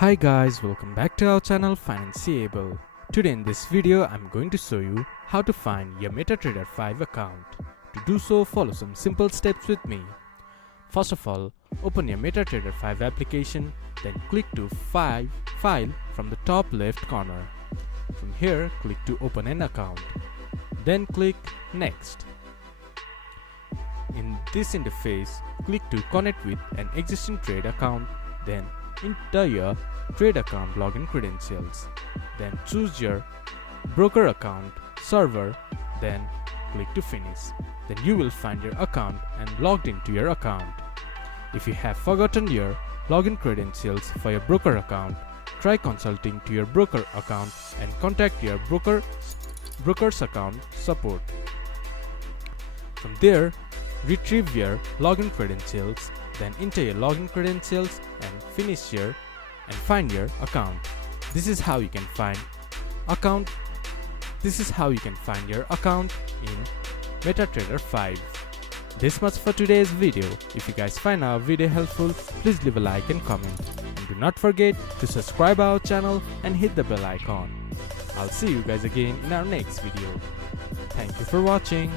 Hi guys, welcome back to our channel Financeable. Today in this video I'm going to show you how to find your MetaTrader 5 account. To do so, follow some simple steps with me. First of all, open your MetaTrader 5 application, then click to File from the top left corner. From here, click to open an account. Then click Next. In this interface, click to connect with an existing trade account, then enter your trade account login credentials. Then choose your broker account server, then click to finish. Then you will find your account and logged into your account. If you have forgotten your login credentials for your broker account, try consulting to your broker account and contact your broker's account support. From there, retrieve your login credentials, then enter your login credentials and find your account. This is how you can find your account in MetaTrader 5. This much for today's video. If you guys find our video helpful, please leave a like and comment. And do not forget to subscribe our channel and hit the bell icon. I'll see you guys again in our next video. Thank you for watching.